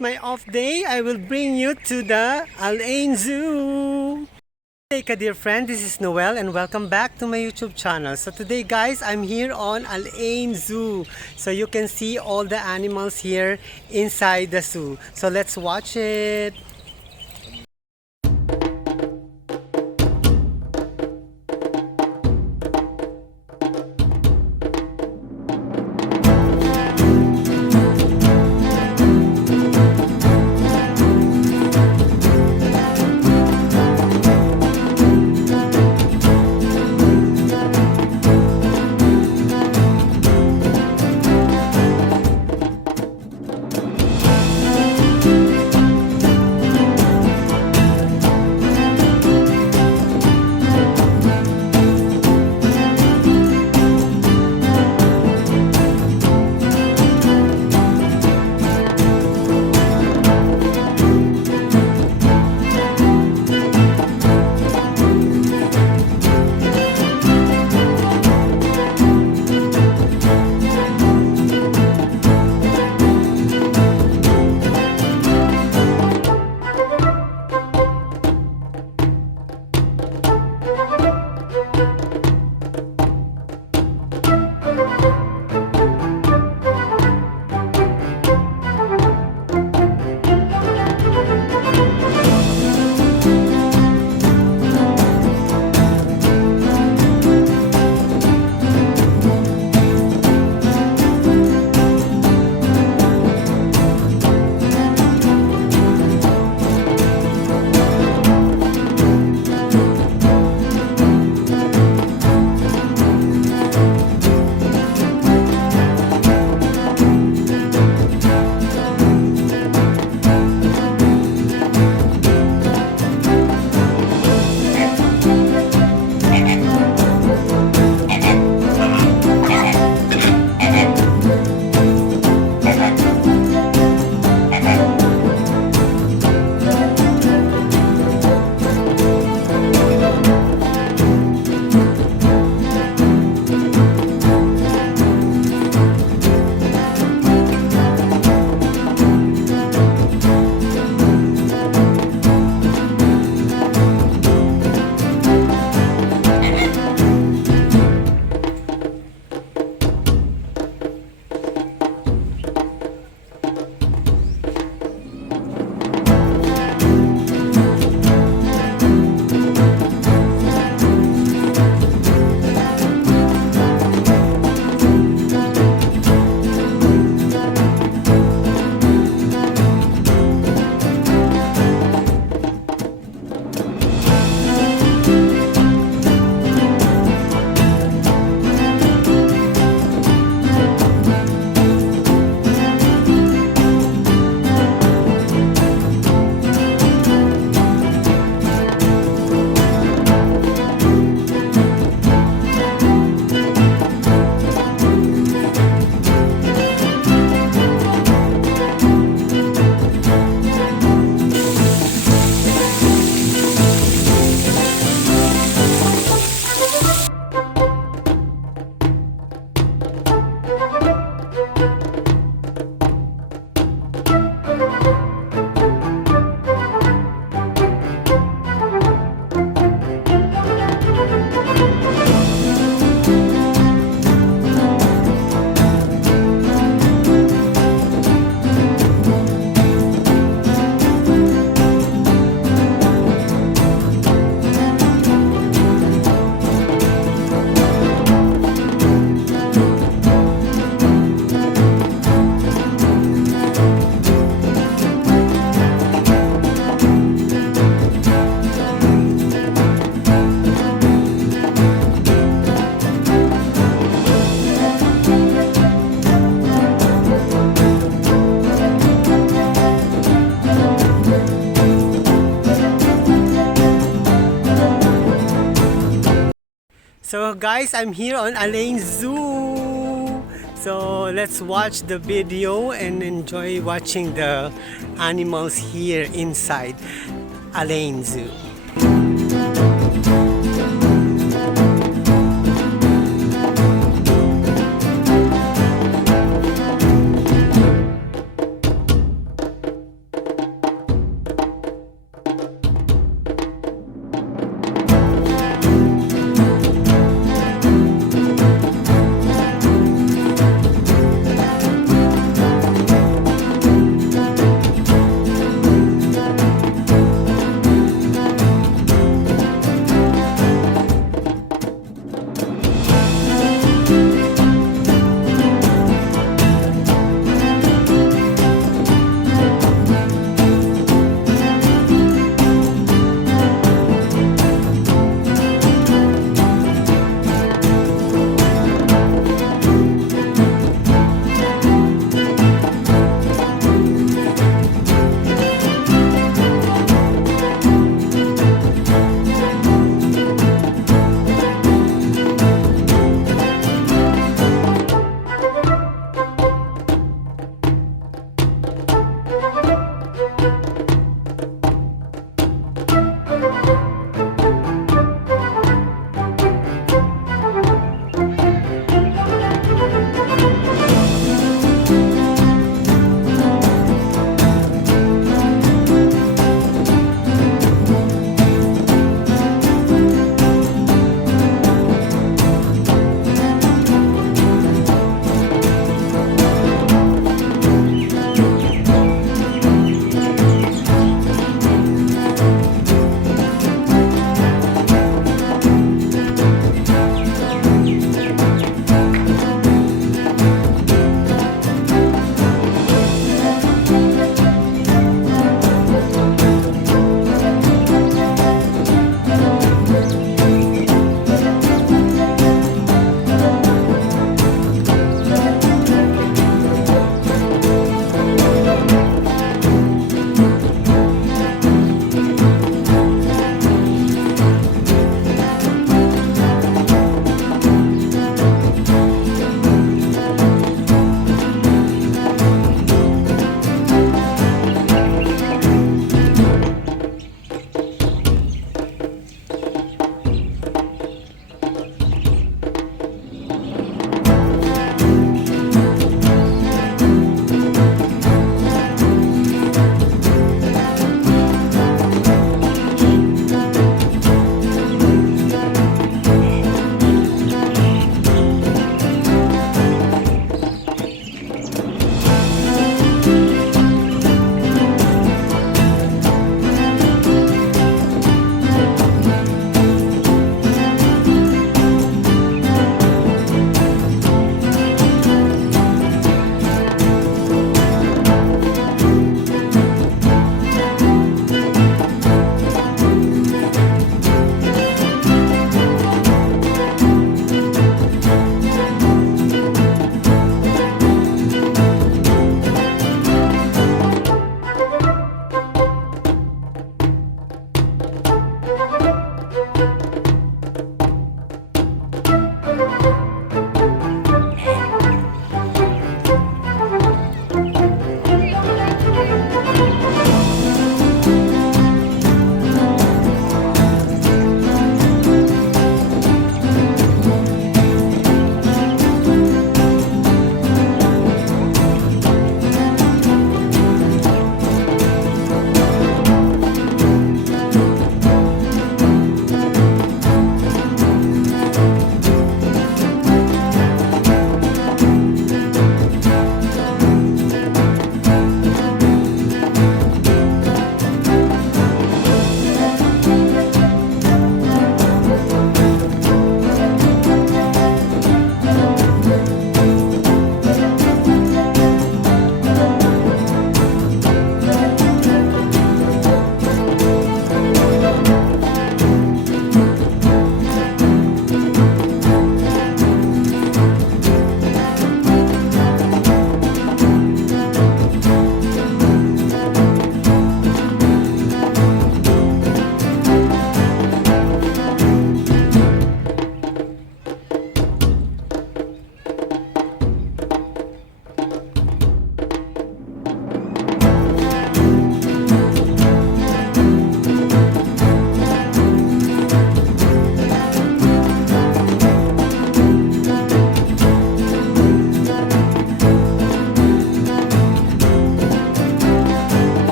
my off day, I will bring you to the Ain Zoo. Hey dear friend, this is Noel and welcome back to my YouTube channel. So today guys, I'm here on Ain Zoo. So you can see all the animals here inside the zoo. So let's watch it. So guys, I'm here on Ain Zoo. So let's watch the video and enjoy watching the animals here inside Ain Zoo.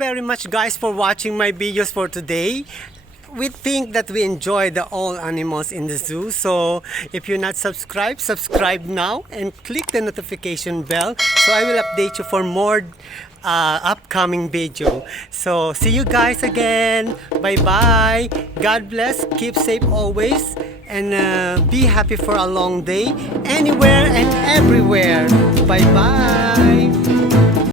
very much guys for watching my videos for today. We think that we enjoy the all animals in the zoo. So if you're not subscribed, subscribe now and click the notification bell so I will update you for more upcoming video. So see you guys again. Bye bye. God bless. Keep safe always. And be happy for a long day anywhere and everywhere. Bye bye.